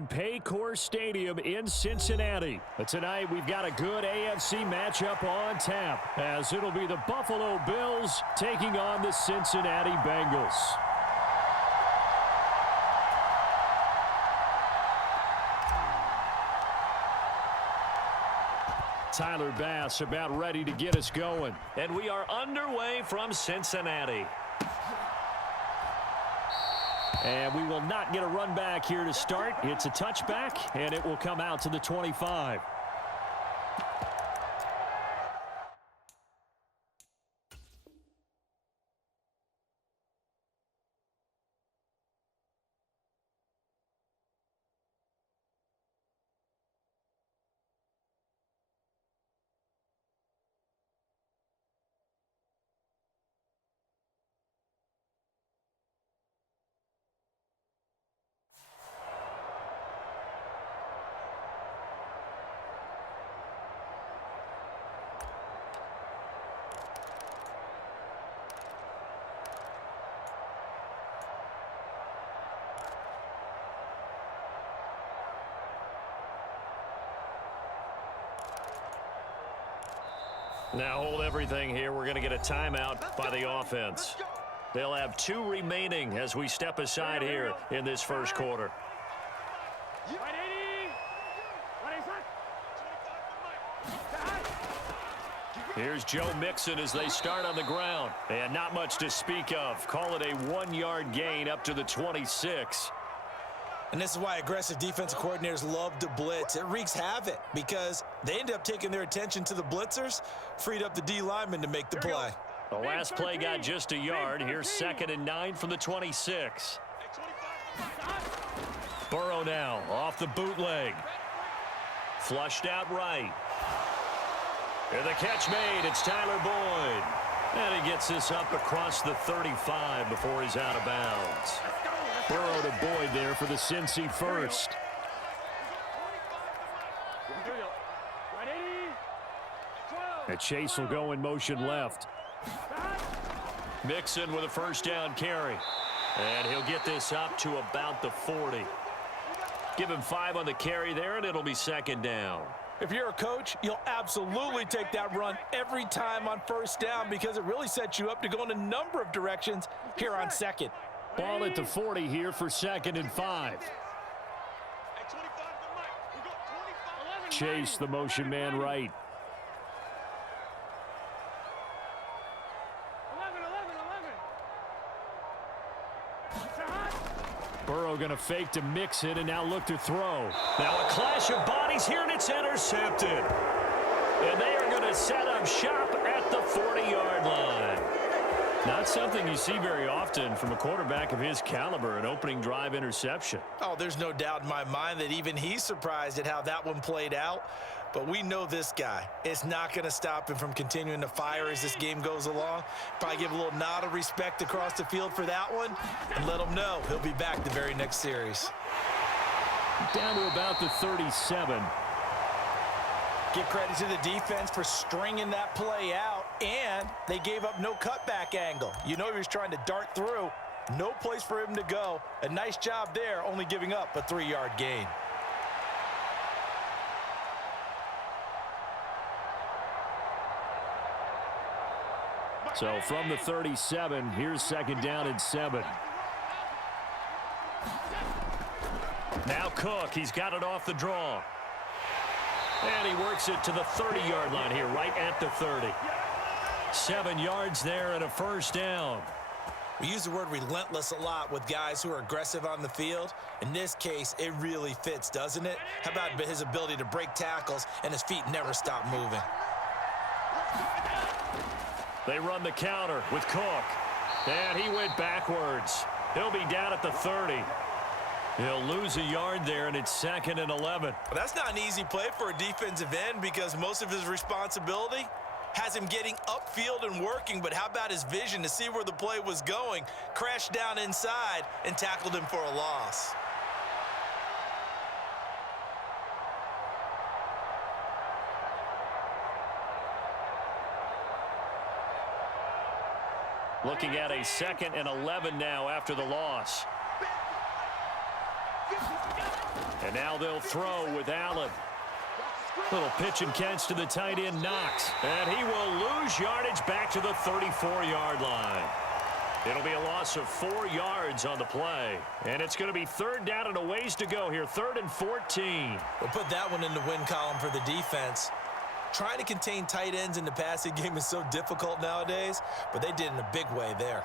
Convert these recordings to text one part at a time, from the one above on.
and Paycor Stadium in Cincinnati. But tonight we've got a good AFC matchup on tap, as it'll be the Buffalo Bills taking on the Cincinnati Bengals. Tyler Bass about ready to get us going. And we are underway from Cincinnati. And we will not get a run back here to start. It's a touchback, and it will come out to the 25. Now hold everything here. We're going to get a timeout by the offense. They'll have 2 remaining as we step aside here in this first quarter. Here's Joe Mixon as they start on the ground. And not much to speak of. Call it a 1-yard gain up to the 26. And this is why aggressive defensive coordinators love to blitz. It wreaks havoc because they end up taking their attention to the blitzers, freed up the D lineman to make the play. The last play got just a yard. Here's 2nd and 9 from the 26. Burrow now off the bootleg. Flushed out right. And the catch made. It's Tyler Boyd. And he gets this up across the 35 before he's out of bounds. Burrow to Boyd there for the Cincy first. And Chase will go in motion left. Mixon with a first down carry. And he'll get this up to about the 40. Give him 5 on the carry there, and it'll be 2nd down. If you're a coach, you'll absolutely take that run every time on first down because it really sets you up to go in a number of directions here on 2nd. Ball at the 40 here for 2nd and 5. Chase, the motion man right. Burrow going to fake to Mixon and now look to throw. Now a clash of bodies here, and it's intercepted. And they are going to set up shop at the 40-yard line. Not something you see very often from a quarterback of his caliber, an opening drive interception. Oh, there's no doubt in my mind that even he's surprised at how that one played out. But we know this guy. It's not going to stop him from continuing to fire as this game goes along. Probably give a little nod of respect across the field for that one and let him know he'll be back the very next series. Down to about the 37. Give credit to the defense for stringing that play out, and they gave up no cutback angle. You know he was trying to dart through. No place for him to go. A nice job there, only giving up a 3-yard gain. So from the 37, here's 2nd down and 7. Now Cook, he's got it off the draw. And he works it to the 30-yard line here, right at the 30. 7 yards there and a first down. We use the word relentless a lot with guys who are aggressive on the field. In this case, it really fits, doesn't it? How about his ability to break tackles and his feet never stop moving? They run the counter with Cook. And he went backwards. He'll be down at the 30. He'll lose a yard there, and it's 2nd and 11. Well, that's not an easy play for a defensive end because most of his responsibility has him getting upfield and working, but how about his vision to see where the play was going, crashed down inside, and tackled him for a loss. Looking at a 2nd and 11 now after the loss. And now they'll throw with Allen. Little pitch and catch to the tight end, Knox. And he will lose yardage back to the 34-yard line. It'll be a loss of 4 yards on the play. And it's going to be third down and a ways to go here. 3rd and 14. We'll put that one in the win column for the defense. Trying to contain tight ends in the passing game is so difficult nowadays, but they did in a big way there.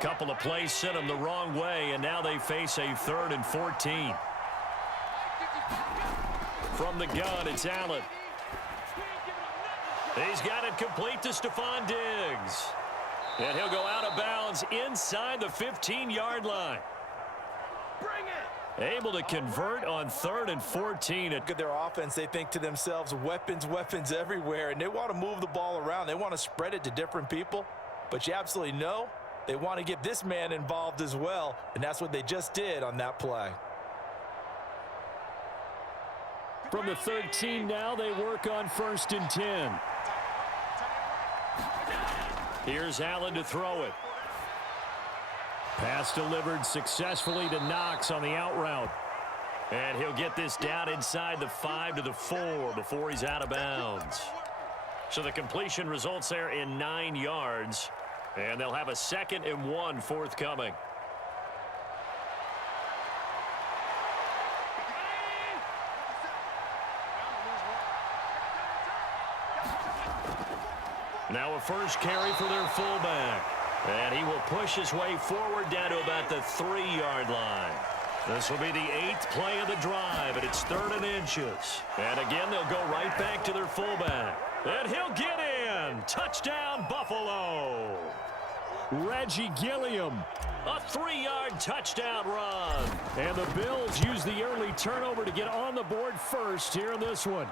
Couple of plays sent them the wrong way, and now they face a 3rd and 14. From the gun, it's Allen. He's got it complete to Stephon Diggs. And he'll go out of bounds inside the 15-yard line. Able to convert on 3rd and 14. Look at their offense. They think to themselves, weapons, weapons everywhere, and they want to move the ball around. They want to spread it to different people, but you absolutely know they want to get this man involved as well, and that's what they just did on that play. From the 13 now, they work on 1st and 10. Here's Allen to throw it. Pass delivered successfully to Knox on the out route. And he'll get this down inside the 5 to the 4 before he's out of bounds. So the completion results there in 9 yards. And they'll have a 2nd and 1 forthcoming. Now a first carry for their fullback. And he will push his way forward down to about the 3-yard line. This will be the 8th play of the drive, and it's 3rd and inches. And again, they'll go right back to their fullback. And he'll get in. Touchdown, Buffalo. Reggie Gilliam. A 3-yard touchdown run. And the Bills use the early turnover to get on the board first here in this one.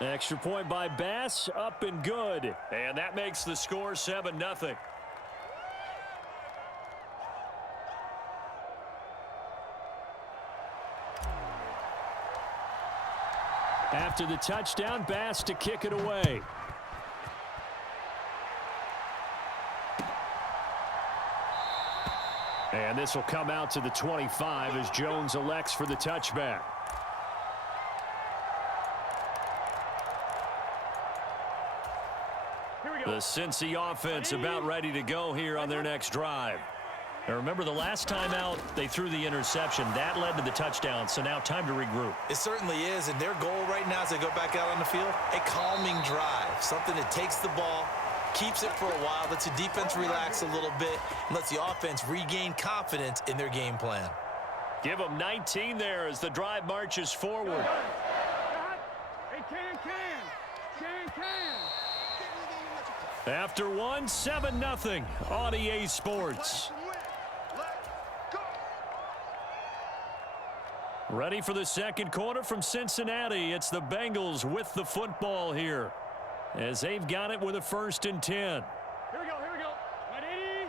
Extra point by Bass, up and good. And that makes the score 7-0. After the touchdown, Bass to kick it away. And this will come out to the 25 as Jones elects for the touchback. The Cincy offense about ready to go here on their next drive. Now remember, the last time out, they threw the interception. That led to the touchdown, so now time to regroup. It certainly is, and their goal right now as they go back out on the field, a calming drive, something that takes the ball, keeps it for a while, lets the defense relax a little bit, and lets the offense regain confidence in their game plan. Give them 19 there as the drive marches forward. After one, 7-0 on EA Sports. Ready for the second quarter from Cincinnati. It's the Bengals with the football here, as they've got it with a 1st and 10. Here we go. Ready?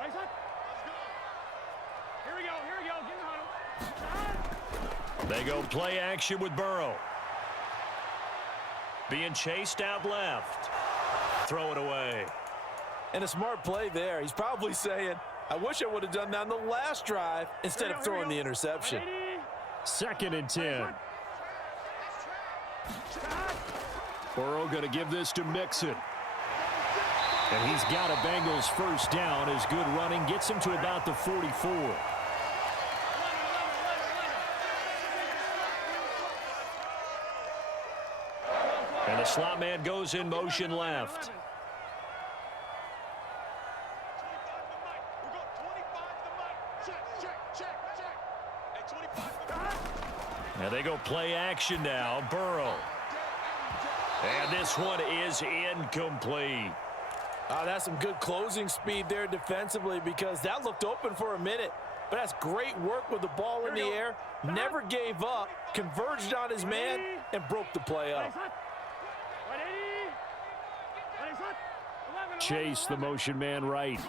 Right side. Here we go. Get in the huddle. They go play action with Burrow. Being chased out left. Throw it away. And a smart play there. He's probably saying, I wish I would have done that on the last drive instead of throwing the interception. 2nd and 10. Burrow going to give this to Mixon. And he's got a Bengals first down as good running gets him to about the 44. And the slot man goes in motion left. And they go play action now. Burrow. And this one is incomplete. That's some good closing speed there defensively, because that looked open for a minute. But that's great work with the ball in the air. Never gave up, converged on his man, and broke the play up. Chase, the motion man right.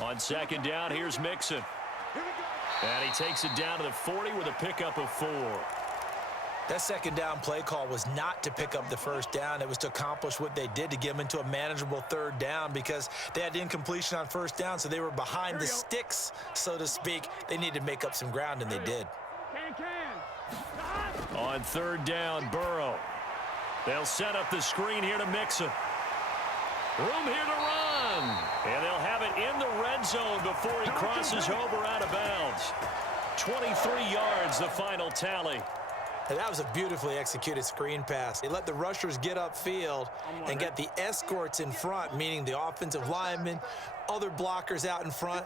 On 2nd down, here's Mixon. And he takes it down to the 40 with a pickup of 4. That second down play call was not to pick up the first down. It was to accomplish what they did, to get them into a manageable third down, because they had incompletion on first down, so they were behind the sticks, so to speak. They needed to make up some ground, and they did. On third down, Burrow. They'll set up the screen here to Mixon. Room here to run. And they'll have it in the red zone before he crosses over out of bounds. 23 yards, the final tally. And that was a beautifully executed screen pass. They let the rushers get upfield and get the escorts in front, meaning the offensive linemen, other blockers out in front,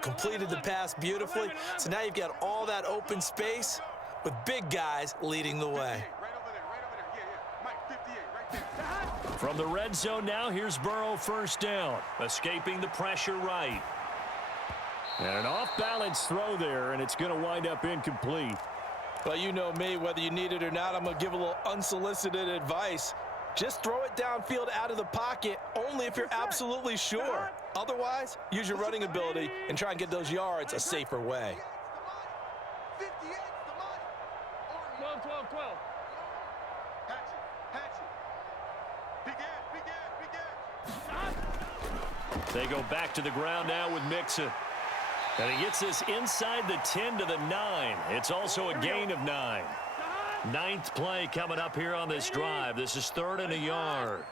completed the pass beautifully. So now you've got all that open space with big guys leading the way. From the red zone now, here's Burrow, first down. Escaping the pressure right. And an off-balance throw there, and it's going to wind up incomplete. Well, you know me, whether you need it or not, I'm going to give a little unsolicited advice. Just throw it downfield out of the pocket, only if you're absolutely sure. Otherwise, use your running ability and try and get those yards a safer way. 12, 12, 12. They go back to the ground now with Mixon. And he gets this inside the 10 to the 9. It's also a gain of 9. Ninth play coming up here on this drive. This is 3rd and a yard.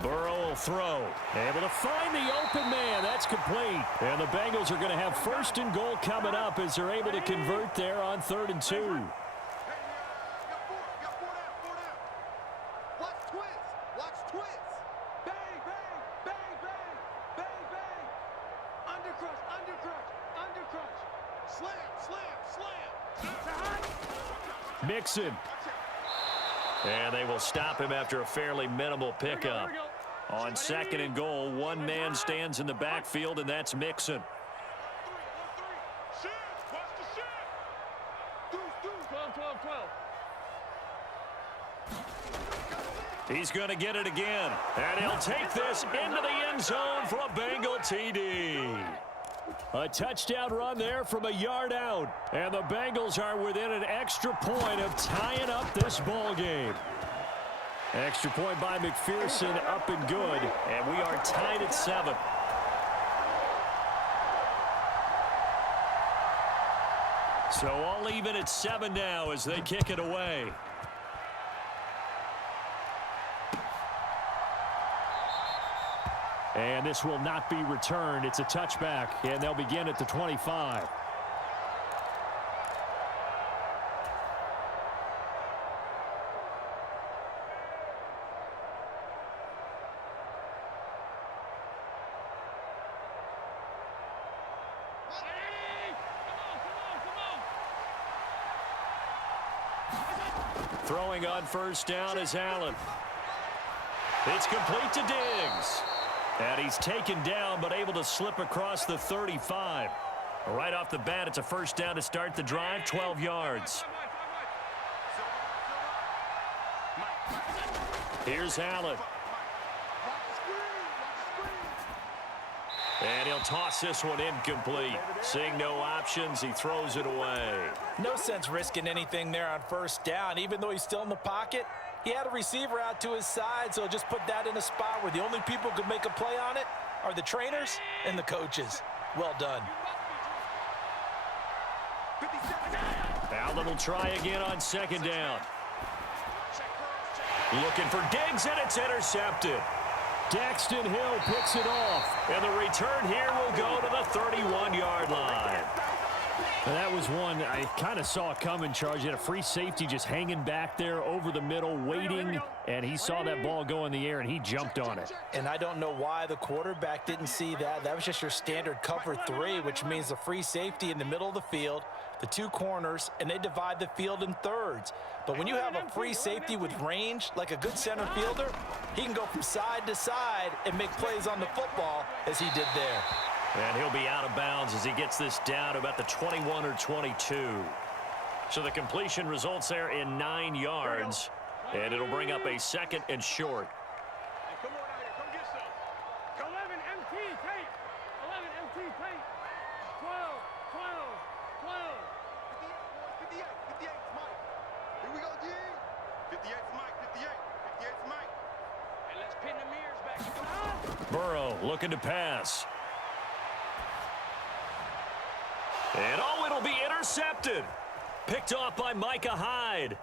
Burrow will throw. Able to find the open man. That's complete. And the Bengals are going to have 1st and goal coming up as they're able to convert there on 3rd and 2. Mixon. And they will stop him after a fairly minimal pickup. On 2nd and goal, one man stands in the backfield, and that's Mixon. 12, 12, 12. He's going to get it again. And he'll take this into the end zone for a Bengal TD. A touchdown run there from a yard out. And the Bengals are within an extra point of tying up this ball game. Extra point by McPherson, up and good. And we are tied at 7. So all even at 7 now as they kick it away. And this will not be returned. It's a touchback, and they'll begin at the 25. Throwing on first down is Allen. It's complete to Diggs. And he's taken down, but able to slip across the 35. Right off the bat, it's a first down to start the drive, 12 yards. Here's Allen. And he'll toss this one incomplete. Seeing no options, he throws it away. No sense risking anything there on first down, even though he's still in the pocket. He had a receiver out to his side, so just put that in a spot where the only people who could make a play on it are the trainers and the coaches. Well done. Allen will try again on 2nd down. Looking for Diggs, and it's intercepted. Daxton Hill picks it off, and the return here will go to the 31-yard line. And that was one I kind of saw coming, Charge. He had a free safety just hanging back there over the middle, waiting, and he saw that ball go in the air, and he jumped on it. And I don't know why the quarterback didn't see that. That was just your standard cover 3, which means the free safety in the middle of the field, the 2 corners, and they divide the field in thirds. But when you have a free safety with range, like a good center fielder, he can go from side to side and make plays on the football as he did there. And he'll be out of bounds as he gets this down about the 21 or 22. So the completion results there in 9 yards, and it'll bring up a 2nd and short. Hey, come on out here. Come get some. 11 MT tape. 11 MT tape. 12, 12. Burrow looking to pass. And oh, it'll be intercepted. Picked off by Micah Hyde.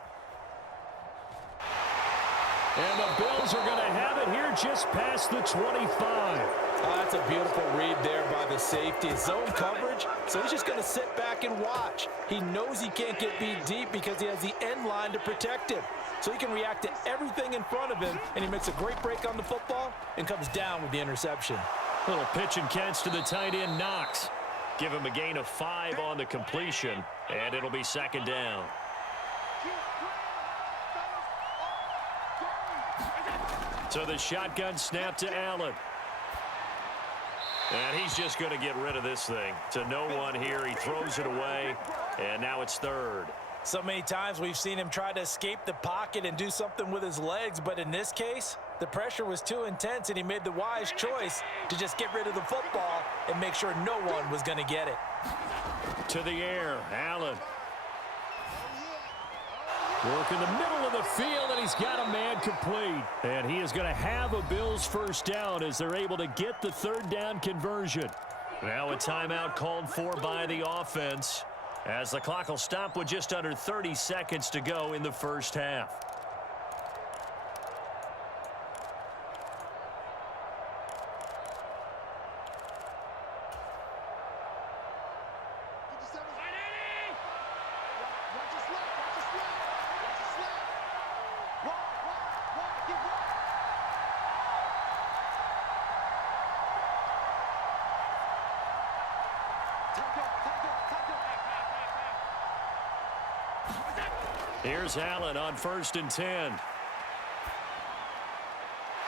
And the Bills are going to have it here just past the 25. Oh, that's a beautiful read there by the safety. Zone coverage, so he's just going to sit back and watch. He knows he can't get beat deep because he has the end line to protect him. So he can react to everything in front of him, and he makes a great break on the football and comes down with the interception. Little pitch and catch to the tight end, Knox. Give him a gain of 5 on the completion, and it'll be second down. So the shotgun snap to Allen. And he's just going to get rid of this thing. To no one here. He throws it away, and now it's third. So many times we've seen him try to escape the pocket and do something with his legs, but in this case, the pressure was too intense, and he made the wise choice to just get rid of the football and make sure no one was going to get it. To the air, Allen. Work in the middle of the field, and he's got a man complete. And he is going to have a Bills first down as they're able to get the third down conversion. Now a timeout called for by the offense, as the clock will stop with just under 30 seconds to go in the first half. Here's Allen on 1st and 10.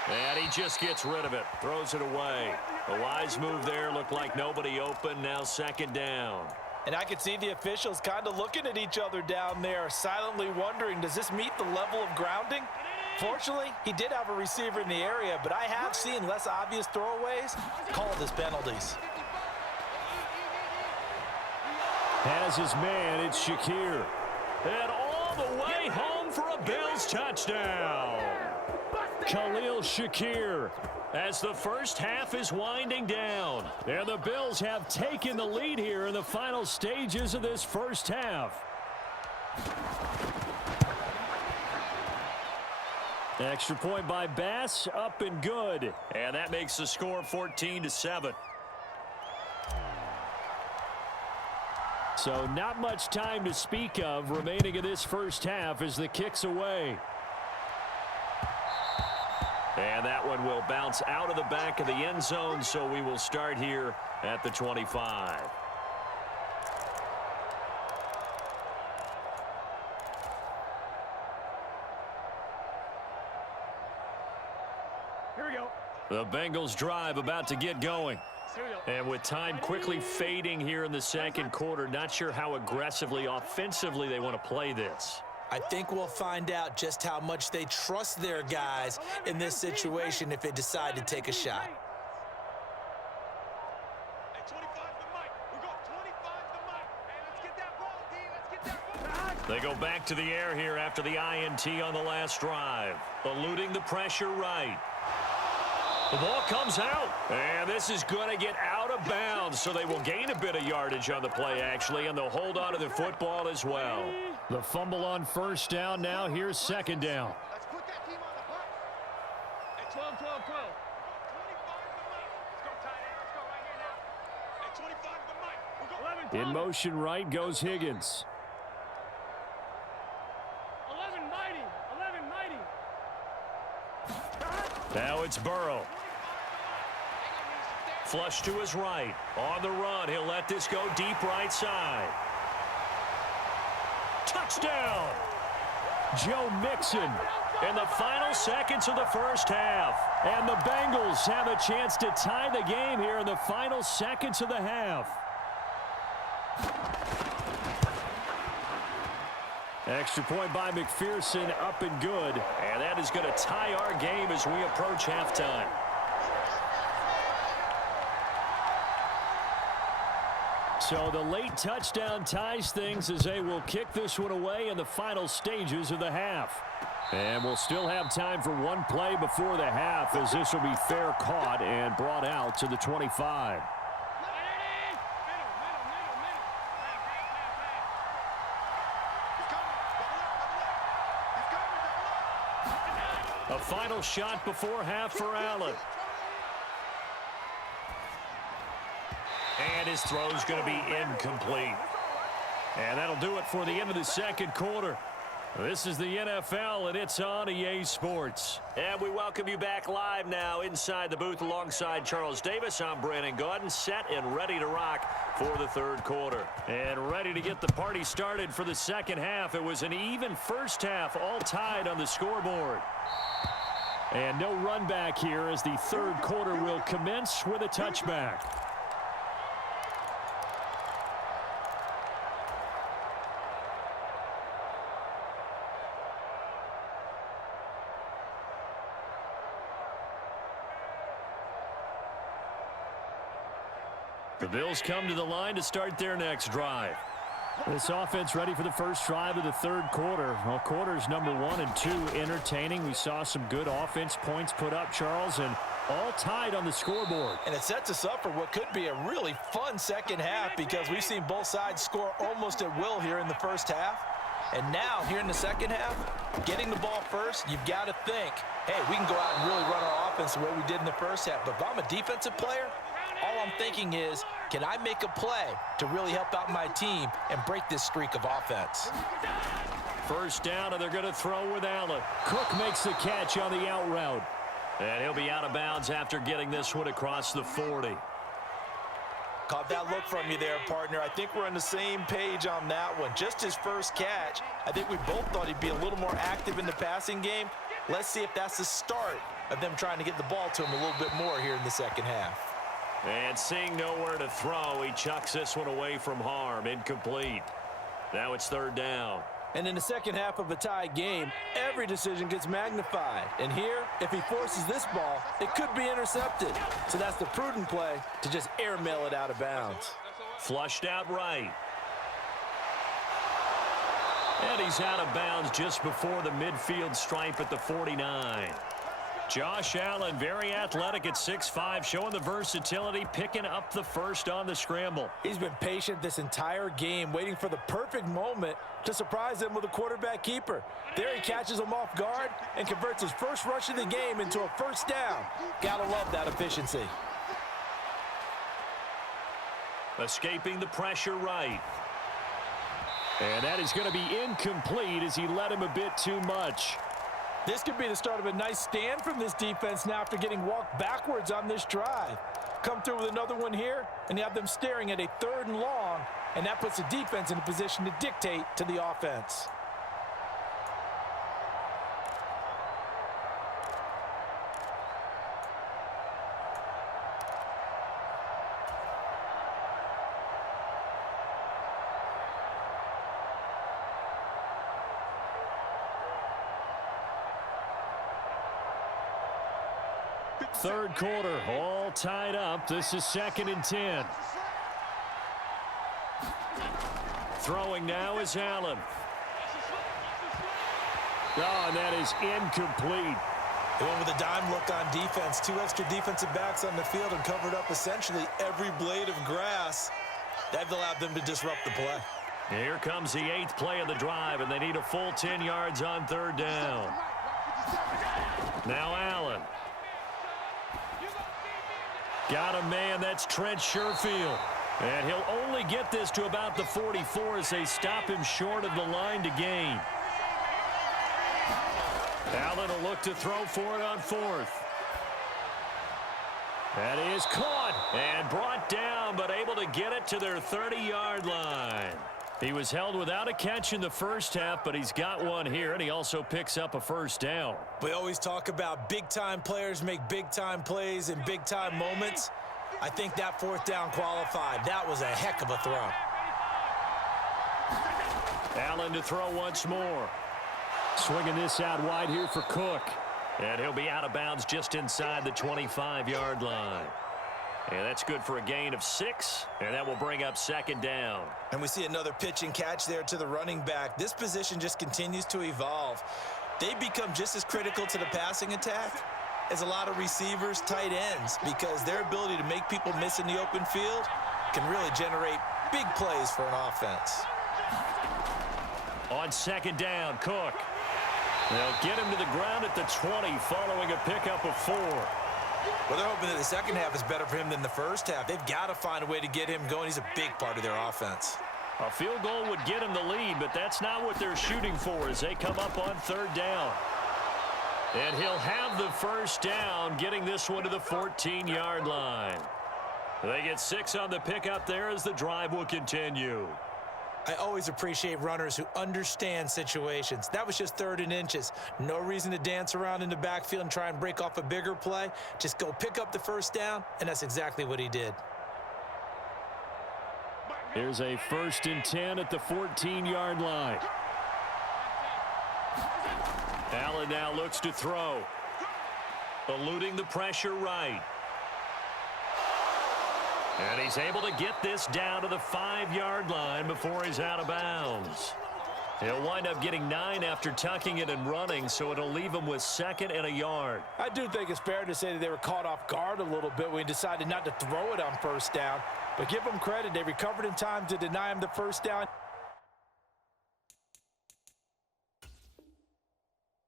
And he just gets rid of it. Throws it away. A wise move there. Looked like nobody open. Now second down. And I could see the officials kind of looking at each other down there, silently wondering, does this meet the level of grounding? Fortunately, he did have a receiver in the area, but I have seen less obvious throwaways called as penalties. Has his man. It's Shakir. And all the way home for a Bills touchdown. Khalil Shakir, as the first half is winding down. And the Bills have taken the lead here in the final stages of this first half. Extra point by Bass, up and good. And that makes the score 14-7. So not much time to speak of remaining in this first half as the kick's away. And that one will bounce out of the back of the end zone, so we will start here at the 25. Here we go. The Bengals drive about to get going. Here we go. And with time quickly fading here in the second quarter, not sure how aggressively, offensively they want to play this. I think we'll find out just how much they trust their guys in this situation if they decide to take a shot. They go back to the air here after the INT on the last drive. Eluding the pressure right. The ball comes out, and this is going to get out of bounds, so they will gain a bit of yardage on the play, actually, and they'll hold on to the football as well. The fumble on first down now. Here's second down. Let's put that team on the hook. Hey, 12, 12, 12. 25 the mic. Let's go, tight end. Let's go right here now. Hey, 25 the mic. We'll go. 11, In motion right goes Higgins. 11 mighty. 11 mighty. Now it's Burrow. Flush to his right. On the run. He'll let this go deep right side. Touchdown! Joe Mixon in the final seconds of the first half. And the Bengals have a chance to tie the game here in the final seconds of the half. Extra point by McPherson, up and good. And that is going to tie our game as we approach halftime. So the late touchdown ties things as they will kick this one away in the final stages of the half. And we'll still have time for one play before the half, as this will be fair caught and brought out to the 25. A final shot before half for Allen. And his throw's going to be incomplete. And that'll do it for the end of the second quarter. This is the NFL, and it's on EA Sports. And we welcome you back live now inside the booth alongside Charles Davis. I'm Brandon Gaudin, set and ready to rock for the third quarter. And ready to get the party started for the second half. It was an even first half, all tied on the scoreboard. And no run back here as the third quarter will commence with a touchback. The Bills come to the line to start their next drive. This offense ready for the first drive of the third quarter. Well, quarters number 1 and 2 entertaining. We saw some good offense points put up, Charles, and all tied on the scoreboard. And it sets us up for what could be a really fun second half, because we've seen both sides score almost at will here in the first half. And now, here in the second half, getting the ball first, you've got to think, hey, we can go out and really run our offense the way we did in the first half. But if I'm a defensive player, all I'm thinking is, can I make a play to really help out my team and break this streak of offense? First down, and they're going to throw with Allen. Cook makes the catch on the out route. And he'll be out of bounds after getting this one across the 40. Caught that look from you there, partner. I think we're on the same page on that one. Just his first catch, I think we both thought he'd be a little more active in the passing game. Let's see if that's the start of them trying to get the ball to him a little bit more here in the second half. And seeing nowhere to throw, he chucks this one away from harm. Incomplete. Now it's third down. And in the second half of a tie game, every decision gets magnified. And here, if he forces this ball, it could be intercepted. So that's the prudent play to just airmail it out of bounds. Flushed out right. And he's out of bounds just before the midfield stripe at the 49. Josh Allen, very athletic at 6'5", showing the versatility, picking up the first on the scramble. He's been patient this entire game, waiting for the perfect moment to surprise them with a quarterback keeper. There he catches him off guard and converts his first rush of the game into a first down. Gotta love that efficiency. Escaping the pressure right. And that is going to be incomplete as he led him a bit too much. This could be the start of a nice stand from this defense now after getting walked backwards on this drive. Come through with another one here, and you have them staring at a 3rd and long, and that puts the defense in a position to dictate to the offense. Third quarter, all tied up. This is 2nd and 10. Throwing now is Allen. Oh, and that is incomplete. They went with a dime look on defense. 2 extra defensive backs on the field and covered up essentially every blade of grass. That allowed them to disrupt the play. Here comes the 8th play of the drive, and they need a full 10 yards on 3rd down. Now Allen. Got a man, that's Trent Sherfield. And he'll only get this to about the 44 as they stop him short of the line to gain. Allen will look to throw for it on 4th. That is caught and brought down, but able to get it to their 30-yard line. He was held without a catch in the first half, but he's got one here, and he also picks up a first down. We always talk about big-time players make big-time plays in big-time moments. I think that 4th down qualified. That was a heck of a throw. Allen to throw once more. Swinging this out wide here for Cook. And he'll be out of bounds just inside the 25-yard line. And that's good for a gain of 6, and that will bring up 2nd down. And we see another pitch and catch there to the running back. This position just continues to evolve. They become just as critical to the passing attack as a lot of receivers, tight ends, because their ability to make people miss in the open field can really generate big plays for an offense. On 2nd down, Cook. They'll get him to the ground at the 20 following a pickup of 4. Well, they're hoping that the second half is better for him than the first half. They've got to find a way to get him going. He's a big part of their offense. A field goal would get him the lead, but that's not what they're shooting for as they come up on 3rd down. And he'll have the 1st down, getting this one to the 14-yard line. They get 6 on the pickup there as the drive will continue. I always appreciate runners who understand situations. That was just 3rd and inches. No reason to dance around in the backfield and try and break off a bigger play. Just go pick up the 1st down, and that's exactly what he did. Here's a 1st and 10 at the 14-yard line. Allen now looks to throw. Eluding the pressure right. And he's able to get this down to the 5-yard line before he's out of bounds. He'll wind up getting 9 after tucking it and running, so it'll leave him with 2nd and a yard. I do think it's fair to say that they were caught off guard a little bit when he decided not to throw it on 1st down. But give them credit. They recovered in time to deny him the 1st down.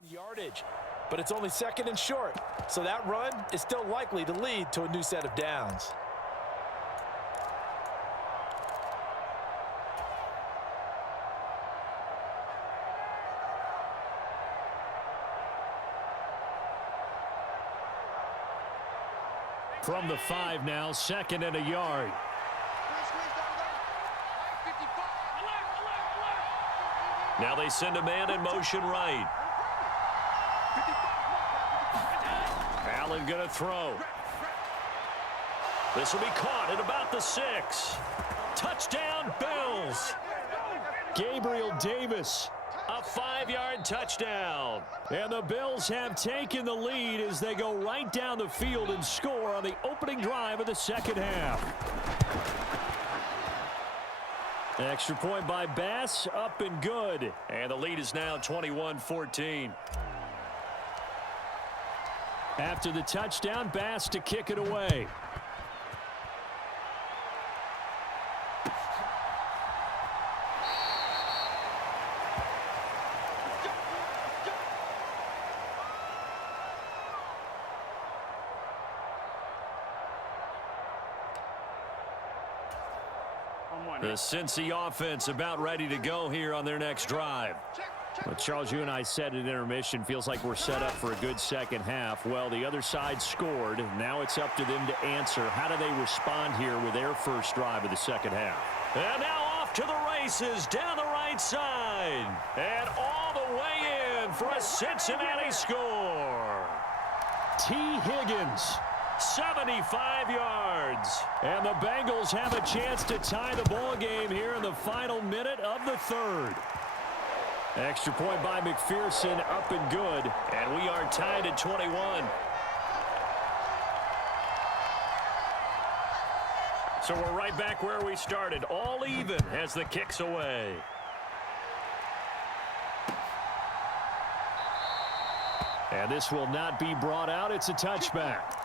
Yardage, but it's only 2nd and short. So that run is still likely to lead to a new set of downs. From the 5 now, 2nd and a yard. Now they send a man in motion right. Allen going to throw. This will be caught at about the 6. Touchdown, Bills. Gabriel Davis. A 5-yard touchdown. And the Bills have taken the lead as they go right down the field and score on the opening drive of the 2nd half. Extra point by Bass, up and good. And the lead is now 21-14. After the touchdown, Bass to kick it away. The Cincy offense about ready to go here on their next drive. Well, Charles, you and I said at intermission, feels like we're set up for a good 2nd half. Well, the other side scored. Now it's up to them to answer. How do they respond here with their first drive of the 2nd half? And now off to the races down the right side. And all the way in for a Cincinnati score. T. Higgins. 75 yards. And the Bengals have a chance to tie the ball game here in the final minute of the 3rd. Extra point by McPherson, up and good. And we are tied at 21. So we're right back where we started. All even as the kick's away. And this will not be brought out. It's a touchback.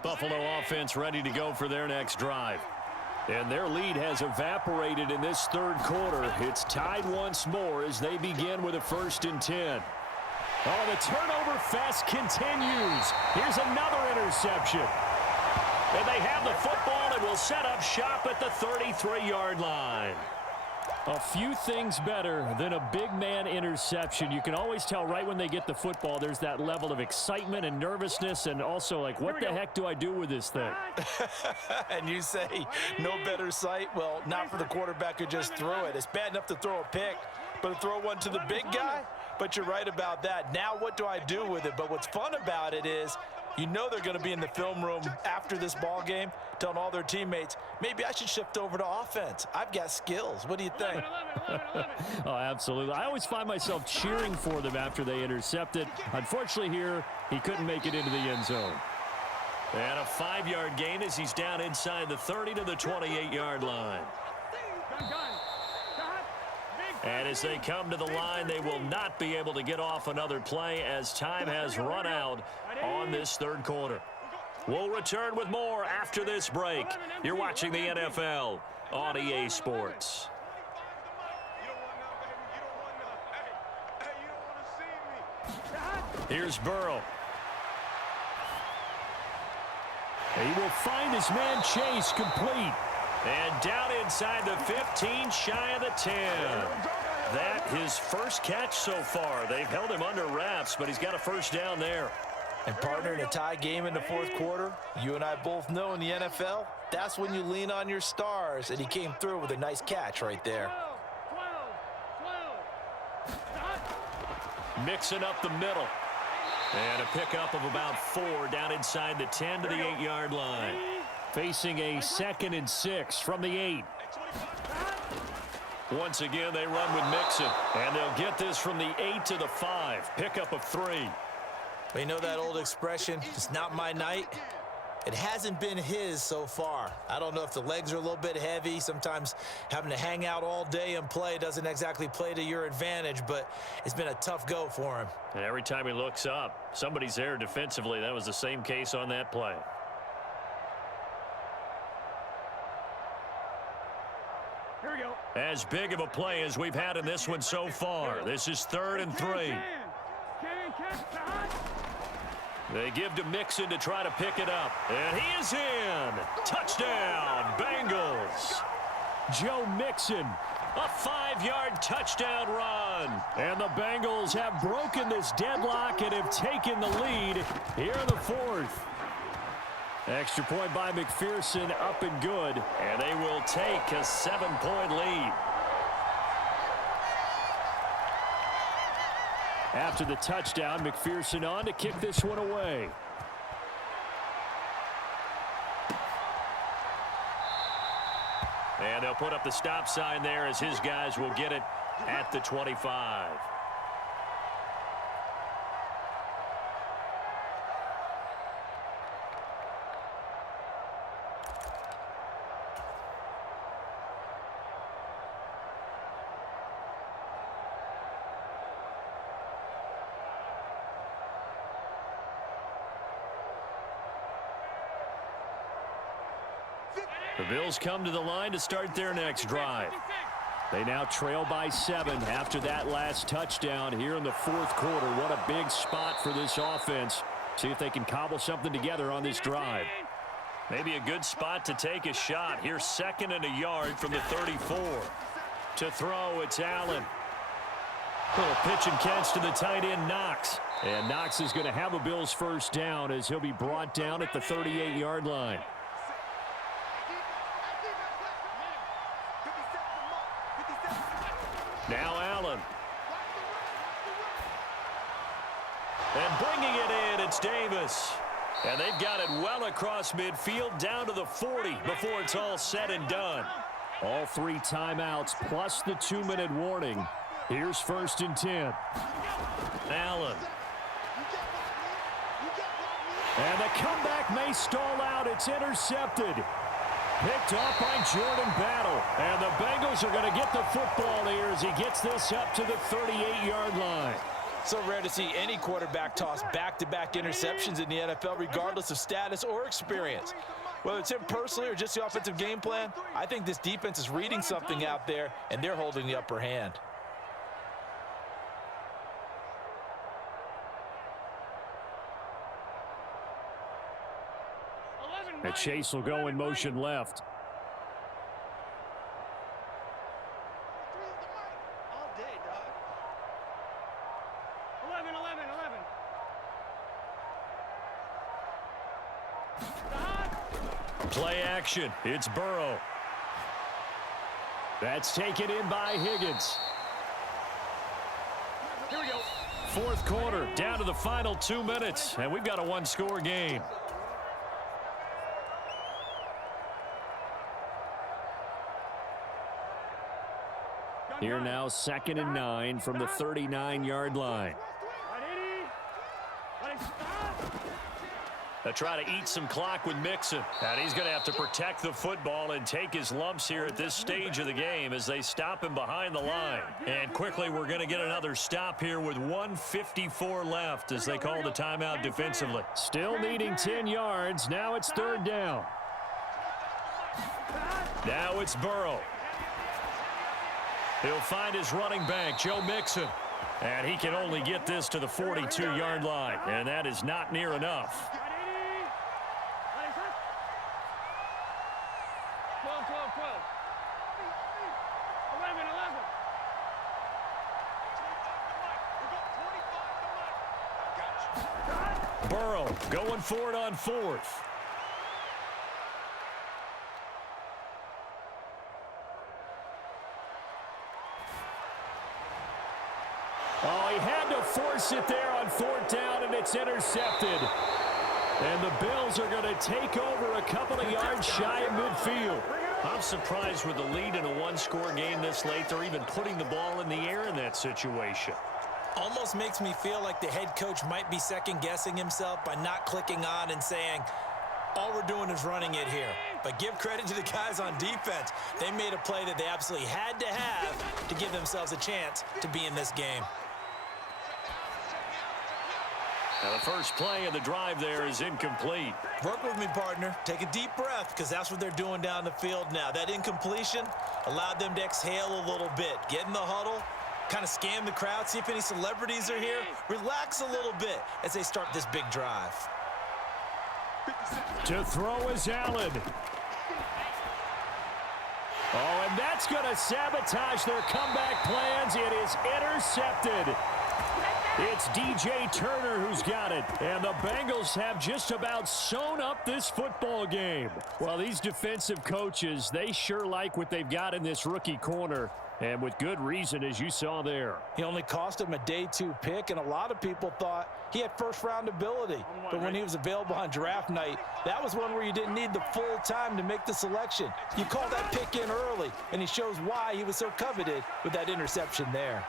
Buffalo offense ready to go for their next drive. And their lead has evaporated in this 3rd quarter. It's tied once more as they begin with a 1st and 10. Oh, the turnover fest continues. Here's another interception. And they have the football and will set up shop at the 33-yard line. A few things better than a big man interception. You can always tell right when they get the football, there's that level of excitement and nervousness, and also like, what the heck do I do with this thing? And you say no better sight? Well, not for the quarterback who just threw it. It's bad enough to throw a pick, but to throw one to the big guy? But you're right about that. Now what do I do with it? But what's fun about it is, you know they're going to be in the film room after this ball game telling all their teammates, maybe I should shift over to offense. I've got skills. What do you think? Oh, absolutely. I always find myself cheering for them after they intercept it. Unfortunately here, he couldn't make it into the end zone. And a 5-yard gain as he's down inside the 30 to the 28-yard line. And as they come to the line, they will not be able to get off another play as time has run out on this third quarter. We'll return with more after this break. You're watching the NFL on EA Sports. Here's Burrow. He will find his man Chase complete. And down inside the 15, shy of the 10. That his first catch so far. They've held him under wraps, but he's got a first down there. And partner, in a tie game in the fourth quarter, you and I both know in the NFL, that's when you lean on your stars, and he came through with a nice catch right there. Mixing up the middle. And a pickup of about 4 down inside the 10 to the 8-yard line. Facing a 2nd and 6 from the 8. Once again, they run with Mixon. And they'll get this from the 8 to the 5. Pickup of 3. You know that old expression, it's not my night? It hasn't been his so far. I don't know if the legs are a little bit heavy. Sometimes having to hang out all day and play doesn't exactly play to your advantage, but it's been a tough go for him. And every time he looks up, somebody's there defensively. That was the same case on that play. Here we go. As big of a play as we've had in this one so far. This is 3rd and 3. They give to Mixon to try to pick it up. And he is in. Touchdown, Bengals. Joe Mixon. A 5-yard touchdown run. And the Bengals have broken this deadlock and have taken the lead here in the 4th. Extra point by McPherson, up and good. And they will take a 7-point lead. After the touchdown, McPherson on to kick this one away. And they'll put up the stop sign there as his guys will get it at the 25. The Bills come to the line to start their next drive. They now trail by 7 after that last touchdown here in the 4th quarter. What a big spot for this offense. See if they can cobble something together on this drive. Maybe a good spot to take a shot. Here's 2nd and a yard from the 34. To throw, it's Allen. Little pitch and catch to the tight end, Knox. And Knox is going to have a Bills first down as he'll be brought down at the 38-yard line. Now Allen. And bringing it in, it's Davis. And they've got it well across midfield down to the 40 before it's all said and done. All 3 timeouts plus the 2-minute warning. Here's 1st and 10. Allen. And the comeback may stall out. It's intercepted. Picked off by Jordan Battle. And the Bengals are going to get the football here as he gets this up to the 38-yard line. So rare to see any quarterback toss back-to-back interceptions in the NFL, regardless of status or experience. Whether it's him personally or just the offensive game plan, I think this defense is reading something out there, and they're holding the upper hand. And Chase will go in motion left. Play action. It's Burrow. That's taken in by Higgins. Here we go. Fourth quarter, down to the final 2 minutes, and we've got a one-score game. Here now, 2nd and 9 from the 39-yard line. They try to eat some clock with Mixon. And he's going to have to protect the football and take his lumps here at this stage of the game as they stop him behind the line. And quickly, we're going to get another stop here with 1:54 left as they call the timeout defensively. Still needing 10 yards. Now it's 3rd down. Now it's Burrow. He'll find his running back, Joe Mixon. And he can only get this to the 42-yard line. And that is not near enough. 11. Burrow going for it on 4th. Oh, he had to force it there on 4th down, and it's intercepted. And the Bills are going to take over a couple of yards shy of midfield. I'm surprised with the lead in a one-score game this late. They're even putting the ball in the air in that situation. Almost makes me feel like the head coach might be second-guessing himself by not clicking on and saying, all we're doing is running it here. But give credit to the guys on defense. They made a play that they absolutely had to have to give themselves a chance to be in this game. Now the first play of the drive there is incomplete. Work with me, partner. Take a deep breath, because that's what they're doing down the field now. That incompletion allowed them to exhale a little bit. Get in the huddle, kind of scan the crowd, see if any celebrities are here. Relax a little bit as they start this big drive. To throw is Allen. Oh, and that's going to sabotage their comeback plans. It is intercepted. It's DJ Turner who's got it. And the Bengals have just about sewn up this football game. Well, these defensive coaches, they sure like what they've got in this rookie corner. And with good reason, as you saw there. He only cost him a day 2 pick, and a lot of people thought he had first-round ability. But when he was available on draft night, that was one where you didn't need the full time to make the selection. You call that pick in early, and he shows why he was so coveted with that interception there.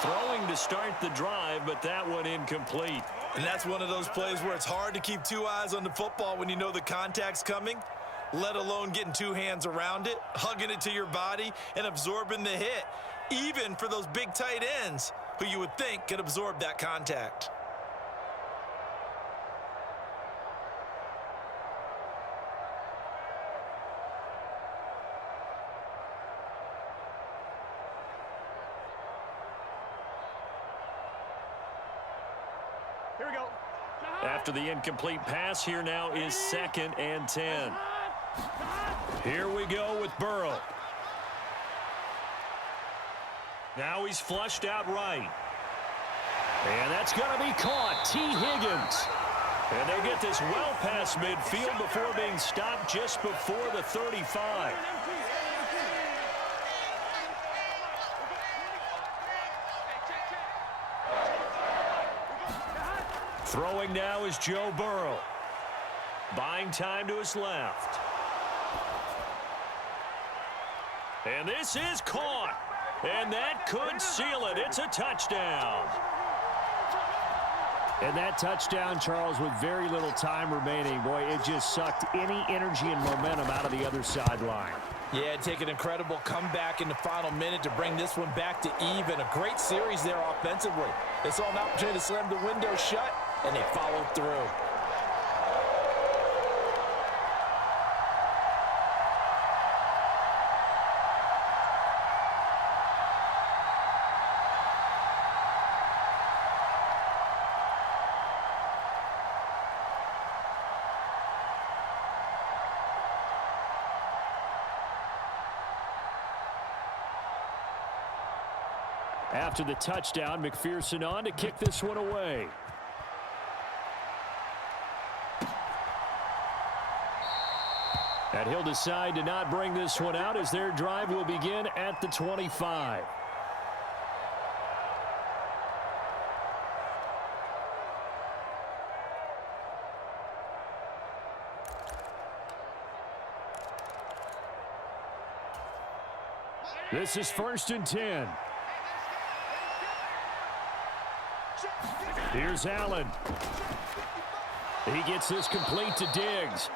Throwing to start the drive, but that one incomplete. And that's one of those plays where it's hard to keep 2 eyes on the football when you know the contact's coming, let alone getting 2 hands around it, hugging it to your body, and absorbing the hit, even for those big tight ends who you would think could absorb that contact. Here we go. After the incomplete pass, here now is 2nd and 10. Here we go with Burrow. Now he's flushed out right. And that's going to be caught. T. Higgins. And they get this well past midfield before being stopped just before the 35. Throwing now is Joe Burrow. Buying time to his left. And this is caught. And that could seal it. It's a touchdown. And that touchdown, Charles, with very little time remaining, boy, it just sucked any energy and momentum out of the other sideline. Yeah, take an incredible comeback in the final minute to bring this one back to even. A great series there offensively. They saw an opportunity to slam the window shut, and they followed through. After the touchdown, McPherson on to kick this one away. And he'll decide to not bring this one out as their drive will begin at the 25. This is 1st and 10. Here's Allen. He gets this complete to Diggs.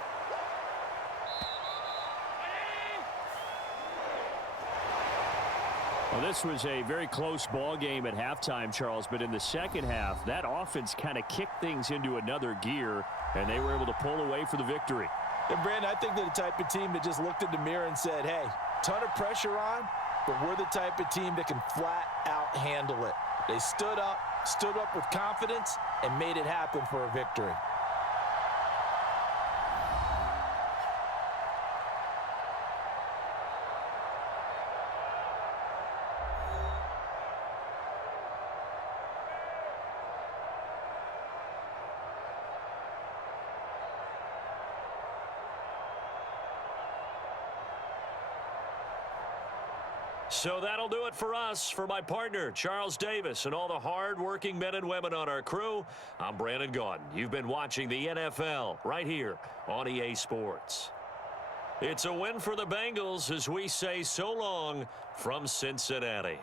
Well, this was a very close ball game at halftime, Charles, but in the second half, that offense kind of kicked things into another gear, and they were able to pull away for the victory. And, Brandon, I think they're the type of team that just looked in the mirror and said, hey, ton of pressure on, but we're the type of team that can flat out handle it. They stood up with confidence, and made it happen for a victory. So that'll do it for us. For my partner, Charles Davis, and all the hard-working men and women on our crew, I'm Brandon Gaudin. You've been watching the NFL right here on EA Sports. It's a win for the Bengals as we say so long from Cincinnati.